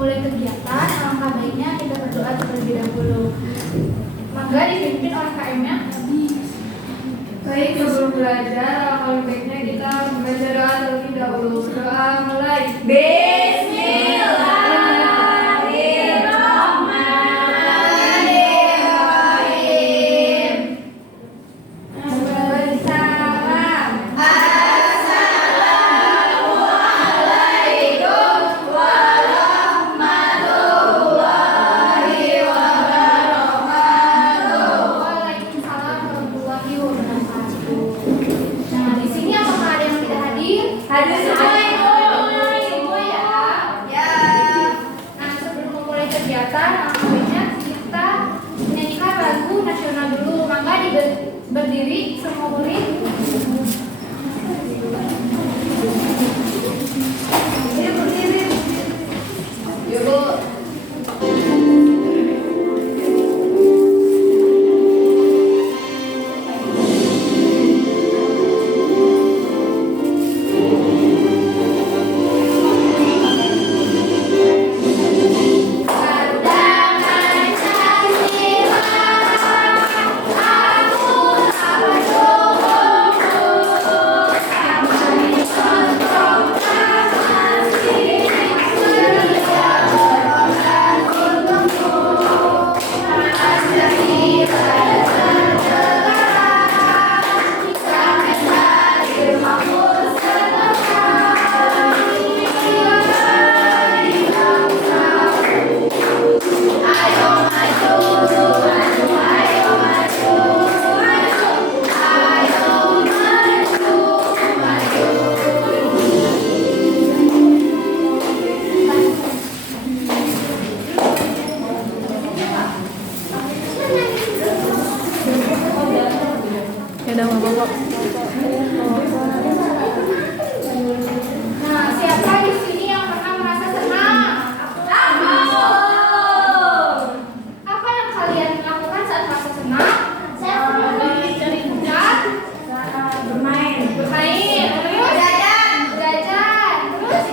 memulai kegiatan, alangkah baiknya kita berdoa terlebih dahulu. Mangga dipimpin oleh KM-nya. Baik, sebelum belajar, alangkah baiknya kita membaca doa terlebih dahulu. Doa mulai. Berdiri semua murid. Berdiri. Yuk, Bu. Nah, siapa di sini yang pernah merasa senang? Apa yang kalian lakukan saat merasa senang? Saya pernah mencari hujan, bermain, terus jajan, terus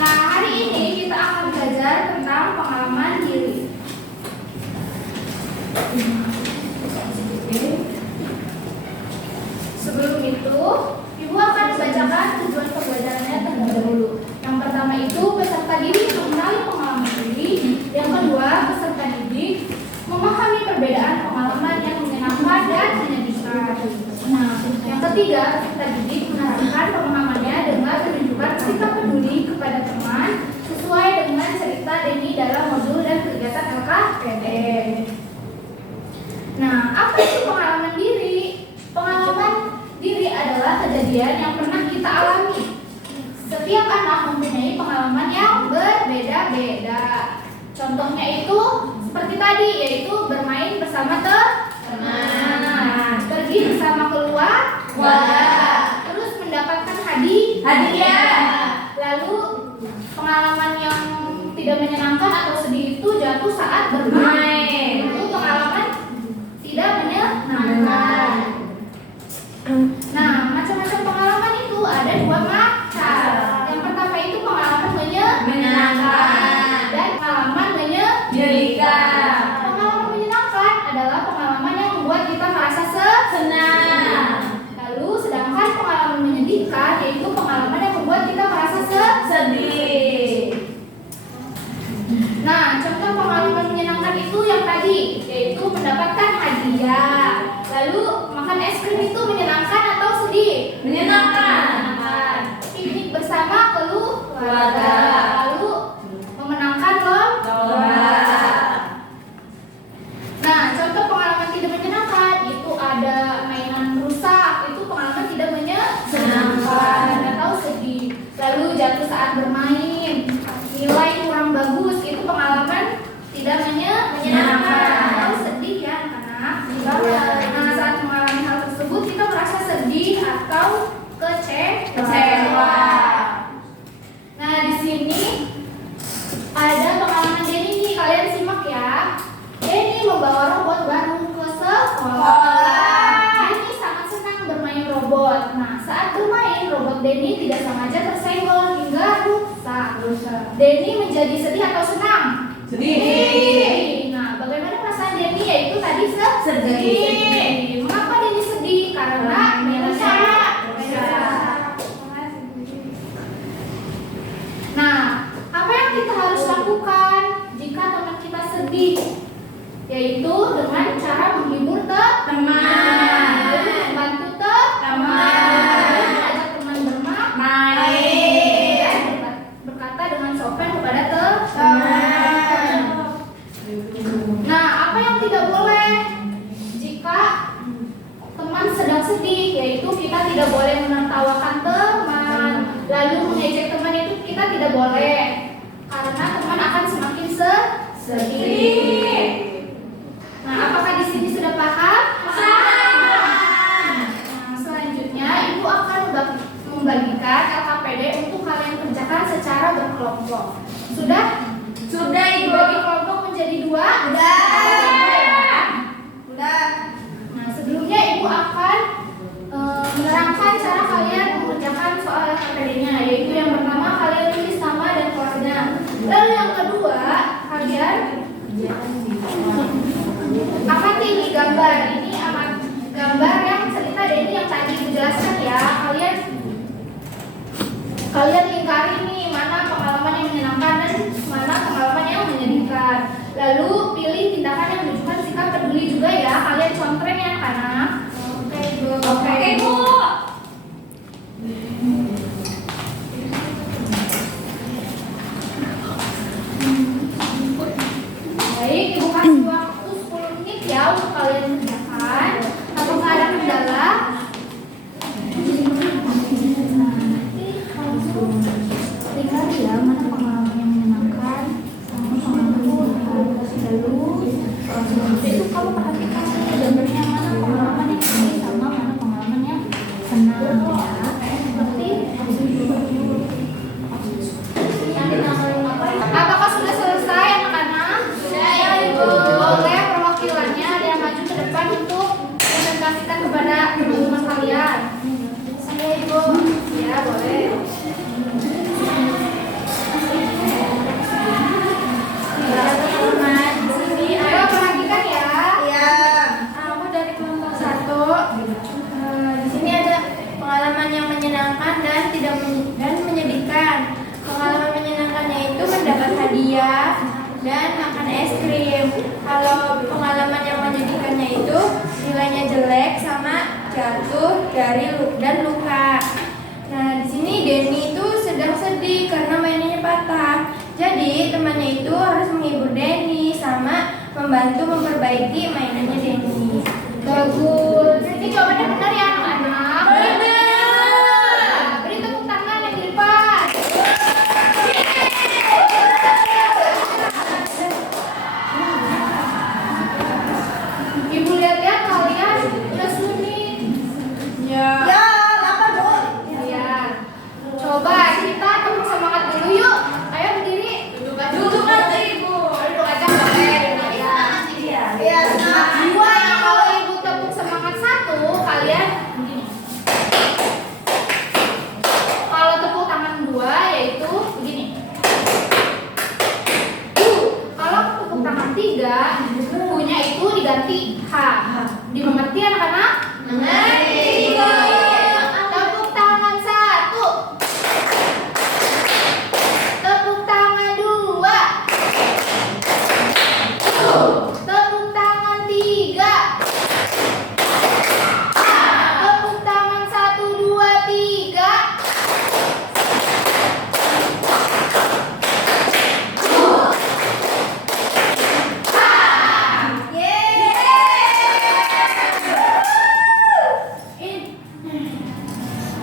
Nah, hari ini kita akan belajar tentang pengalaman diri. Sebelum itu, Ibu akan membacakan tujuan pembelajarannya terlebih dahulu. Yang pertama itu peserta didik mengenali pengalaman diri. Yang kedua, peserta didik memahami perbedaan pengalaman yang menyenangkan dan menyedihkan. Nah, yang ketiga, peserta didik menarikkan pemahamannya dengan menunjukkan sikap peduli kepada teman sesuai dengan cerita Denny dalam modul dan kegiatan LKPD. Nah, apa itu pengalaman diri? Pengalaman diri adalah kejadian yang pernah kita alami. Setiap anak mempunyai pengalaman yang berbeda-beda. Contohnya itu seperti tadi, yaitu bermain bersama teman, pergi bersama keluarga, terus mendapatkan hadiah. Lalu pengalaman yang tidak menyenangkan atau sedih itu jatuh saat bermain. Itu pengalaman tidak menyenangkan. Nah, macam-macam pengalaman itu ada dua macam. Yang pertama itu pengalaman menyenangkan dan pengalaman menyedihkan. Pengalaman menyenangkan adalah pengalaman yang membuat kita merasa senang. Lalu sedangkan pengalaman menyedihkan yaitu pengalaman yang membuat kita merasa sedih. Nah, contoh pengalaman menyenangkan itu yang tadi, yaitu mendapatkan hadiah. Lalu makan es krim itu menyenangkan atau sedih? Menyenangkan. Piknik bersama keluarga. Lalu memenangkan lomba. Nah, contoh pengalaman tidak menyenangkan itu ada mainan rusak, itu pengalaman tidak menyenangkan atau sedih. Lalu jatuh saat bermain, nilai kurang bagus, itu pengalaman tidak menyenangkan atau sedih ya anak-anak. Nah, saat mengalami hal tersebut kita merasa sedih atau kecewa. Nah, di sini sengaja tersenggol hingga rusak. Denny menjadi sedih atau senang? Sedih. Nah, bagaimana perasaan Denny? Yaitu tadi sedih. Mengapa Denny sedih? Karena merusak. Nah, apa yang kita harus lakukan jika teman kita sedih? Yaitu dengan cara menghibur teman, membantu teman, mengajak teman bermain, dan berkata dengan sopan kepada teman. Nah, apa yang tidak boleh jika teman sedang sedih? Yaitu kita tidak boleh menertawakan teman, lalu mengejek teman, itu kita tidak boleh, karena teman akan semakin sedih. Nah, apakah di sini sudah paham? Nah, selanjutnya Ibu akan membagikan LKPD untuk kalian kerjakan secara berkelompok. Sudah? Sudah Ibu. Bagi kelompok menjadi 2? Sudah. Nah, sebelumnya Ibu akan menerangkan cara kalian mengerjakan soal LKPD-nya, yaitu yang pertama kalian tulis nama dan kelasnya. Lalu yang kedua, kalian amati ini gambar. Ini gambar yang cerita Denny yang tadi dijelaskan ya. Kalian lingkari nih mana pengalaman yang menyenangkan dan mana pengalaman yang menyedihkan. Lalu pilih tindakan yang menunjukkan sikap peduli juga ya. Kalian contreng ya anak. Oke Bu. Baik, Ibu kasih waktu 10 menit ya untuk kalian kerjakan. Apakah ada kendala? Lihat ya mana pengalaman yang menyenangkan sama pengalaman yang lalu. Itu kamu perhatikan gambarnya mana pengalaman yang sedih sama mana pengalaman yang senang ya. Apakah sudah selesai anak-anak? Sudah ya Ibu. Boleh perwakilannya ada yang maju ke depan untuk presentasikan kepada teman-teman kalian. Saya Ibu. Ya boleh. Teman-teman di sini ayo perhatikan ya. Iya. Aku dari kelompok 1. Di sini ada pengalaman yang menyenangkan dan menyedihkan. Pengalaman menyenangkannya itu mendapat hadiah dan makan es krim. Kalau pengalaman yang menyedihkannya itu nilainya jelek sama jatuh dan luka. Nah, di sini Denny itu sedang sedih karena mainannya patah. Jadi temannya itu harus menghibur Denny sama membantu memperbaiki mainannya Denny. Bagus. Ini jawabannya benar ya anak-anak? Benar. Beri tepuk tangan yang di depan. Ibu lihat-lihat kalian udah sunyi. Ya. Ya, apa Bu? Ya. Coba kita tepuk semangat dulu yuk. Ayo berdiri. Duduk aja Ibu. Duduk aja boleh. Ya. Dua yang kalau Ibu tepuk semangat 1, kalian begini. Kalau tepuk tangan 2 yaitu begini. Kalau tepuk tangan 3, punya itu diganti H. Dimengerti anak-anak? Mengerti. Tepuk tangan 1. Tepuk tangan 2. Tepuk tangan 3. Tepuk tangan 1, 2, 3.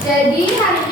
Jadi hari